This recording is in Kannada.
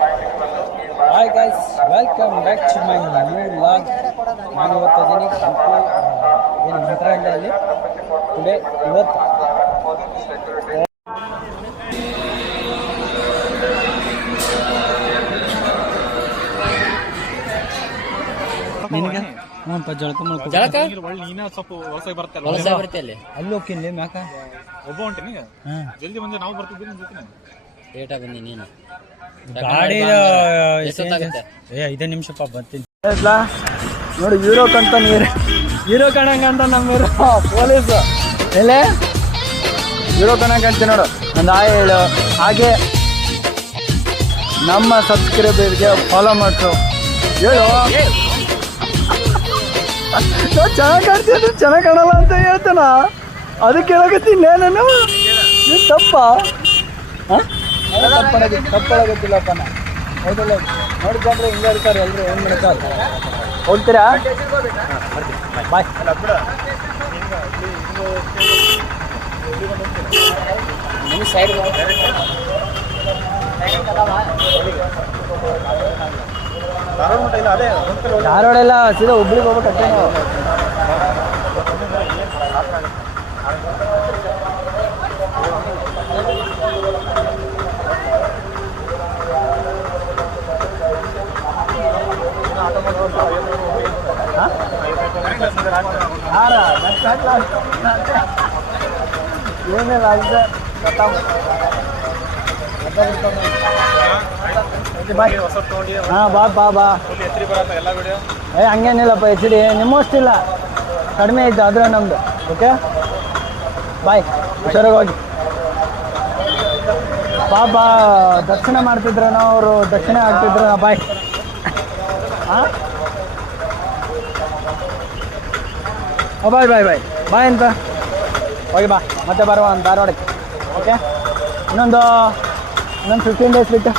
Hi guys, welcome back to my new vlog. ನಾನು ಇವತ್ತಿದ್ದೀನಿ ಏನು ಮಂತ್ರಾಲಯದಲ್ಲಿ ಟುಡೇ ಇವತ್ತು ನಿನಗೆ ಜಳಕ ಮಾಡ್ಕೊ ಜಳಕ ಸ್ವಲ್ಪ ಹೊಲಸಾಗಿ ಬರ್ತಲ್ಲ ವಲಸೆ ಬರುತ್ತೆ ಅಲ್ಲಿ ಅಲ್ಲಿ ಹೋಗ್ತೀನಿ ಮ್ಯಾಕ ಒಬ್ಬ ಹೊಂಟೀನಿ ಜಲ್ದಿ ಬಂದ್ರೆ ನಾವು ಬರ್ತಿದ್ದೀವಿ ನಿಮ್ ಜೊತೆ ಲೇಟಾಗಿ ಬಂದಿ ನೀನು ಗಾಡಿ ಎಷ್ಟೊತ್ತಾಗುತ್ತೆ? 5 ನಿಮಿಷಪ್ಪ ಬರ್ತೀನಿ. ನೋಡಿ ಹೀರೋ ಕಣಂಗಂತ ನಮ್ಮ ಪೊಲೀಸ್ ಎಲ್ಲೇ ಹೀರೋ ಕಣಂಗಂತ ನೋಡು ಒಂದು ಹೇಳು. ಹಾಗೆ ನಮ್ಮ ಸಬ್ಸ್ಕ್ರೈಬರ್ಗೆ ಫಾಲೋ ಮಾಡ್ಸು ಹೇಳು. ನಾವು ಚೆನ್ನಾಗಿ ಕಾಣ್ತೀವಿ, ಚೆನ್ನಾಗಿ ಕಾಣಲ್ಲ ಅಂತ ಹೇಳ್ತಾನ. ಅದಕ್ಕೆ ಹೇಳಕತ್ತೀನಿ ನಾನು. ನೀನು ತಪ್ಪ ತಪ್ಪಳಗತ್ತಿಲ್ಲಪ್ಪ ನಾ ಹೌದಲ್ಲ. ನೋಡ್ಕೊಂಡ್ರೆ ಹಿಂಗೆ ಇರ್ತಾರೆ ಎಲ್ಲರೂ. ಏನು ಮಾಡ್ತಾರೆ ಹೋಗ್ತೀರಾ? ಬಾಯ್. ನಿಮ್ಮ ಸೈಡ್ ಧಾರವಾಡ ಎಲ್ಲ ಸೀದಾ ಹುಬ್ಳಿಗೆ ಹೋಗ್ಬೇಕಷ್ಟೇ ನಾವು. ಏನಿಲ್ಲ ಇದೆ ಹಾಂ ಬಾ ಹಂಗೇನಿಲ್ಲಪ್ಪ ಎಚ್ ಡಿ ನಿಮ್ಮಷ್ಟಿಲ್ಲ, ಕಡಿಮೆ ಐತೆ ಅದ್ರ ನಮ್ಮದು. ಓಕೆ ಬಾಯ್, ಹುಷಾರಾಗಿ ಹೋಗಿ. ಪಾಪ ದಕ್ಷಿಣ ಮಾಡ್ತಿದ್ರನ ಅವರು, ದಕ್ಷಿಣ ಆಗ್ತಿದ್ರ. ಬಾಯ್. ಹಾಂ ಬಾಯ್ ಬಾಯ್ ಬಾಯ್ ಬಾಯ್ ಅಂತ ಹೋಗಿ ಬಾ. ಮತ್ತೆ ಬರುವ ಧಾರವಾಡಕ್ಕೆ. ಓಕೆ ಇನ್ನೊಂದು 15 ಡೇಸ್ ಬಿಟ್ಟು